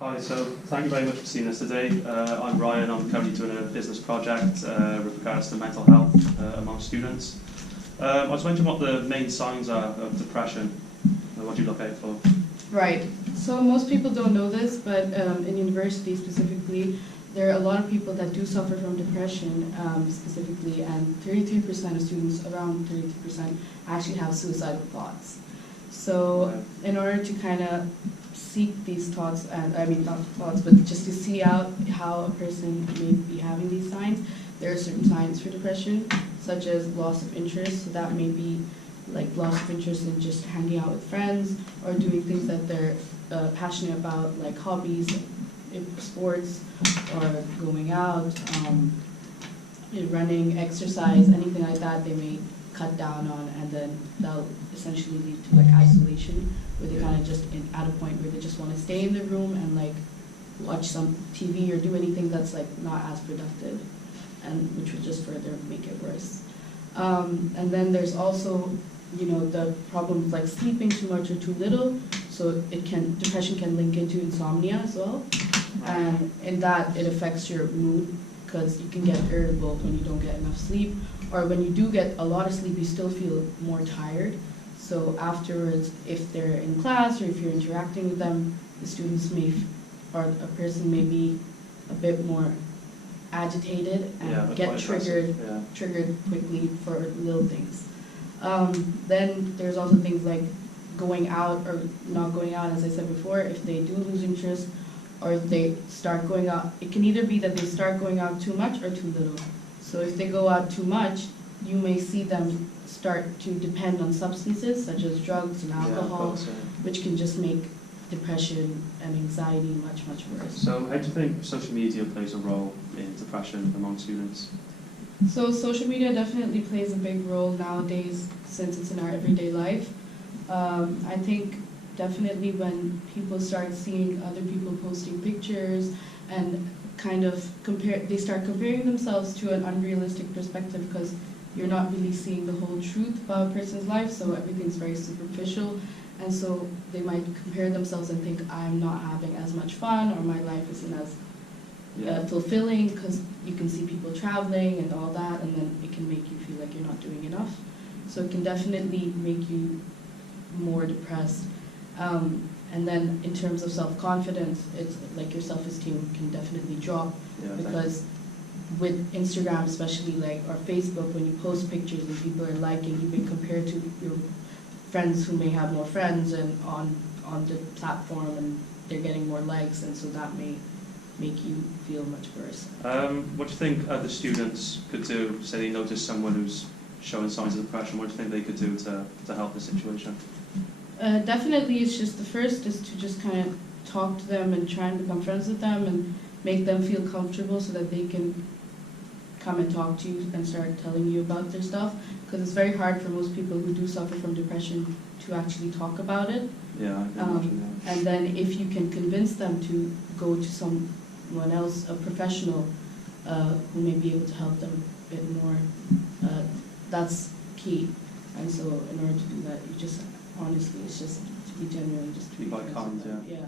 Hi, so thank you very much for seeing us today. I'm Ryan. I'm currently doing a business project with regards to mental health among students. I was wondering what the main signs are of depression. What do you look out for? Right. So most people don't know this, but in university specifically, there are a lot of people that do suffer from depression specifically, and 33% of students, around 33%, actually have suicidal thoughts. So in order to kind of seek these thoughts, and I mean not thoughts, but just to see out how a person may be having these signs, there are certain signs for depression, such as loss of interest. So that may be like loss of interest in just hanging out with friends or doing things that they're passionate about, like hobbies, sports, or going out, running, exercise, anything like that. They may cut down on, and then that'll essentially lead to like isolation, where they kind of just at a point where they just want to stay in the room and like watch some TV or do anything that's like not as productive, and which would just further make it worse. And then there's also, the problem with like sleeping too much or too little. So depression can link into insomnia as well, and in that it affects your mood, because you can get irritable when you don't get enough sleep, or when you do get a lot of sleep, you still feel more tired. So afterwards, if they're in class or if you're interacting with them, the students or a person may be a bit more agitated and get triggered quickly for little things. Then there's also things like going out or not going out, as I said before. If they do lose interest, or if they start going out, it can either be that they start going out too much or too little. So if they go out too much, you may see them start to depend on substances such as drugs and alcohol, which can just make depression and anxiety much, much worse. So how do you think social media plays a role in depression among students? So social media definitely plays a big role nowadays, since it's in our everyday life. I think definitely when people start seeing other people posting pictures and kind of they start comparing themselves to an unrealistic perspective, because you're not really seeing the whole truth about a person's life, so everything's very superficial, and so they might compare themselves and think, I'm not having as much fun, or my life isn't as fulfilling, because you can see people traveling and all that, and then it can make you feel like you're not doing enough. So it can definitely make you more depressed. And then in terms of self-confidence, it's like your self-esteem can definitely drop, because with Instagram especially, or Facebook, when you post pictures and people are liking, you've been compared to your friends who may have more friends and on the platform, and they're getting more likes, and so that may make you feel much worse. What do you think other students could do? Say they notice someone who's showing signs of depression, what do you think they could do to help the situation? Definitely, it's just the first is to just kind of talk to them and try and become friends with them and make them feel comfortable, so that they can come and talk to you and start telling you about their stuff, because it's very hard for most people who do suffer from depression to actually talk about it. Yeah, I can imagine, And then if you can convince them to go to someone else, a professional, who may be able to help them a bit more, that's key. And so in order to do that, you just, honestly, it's just to be genuine, just to be quite kind, yeah.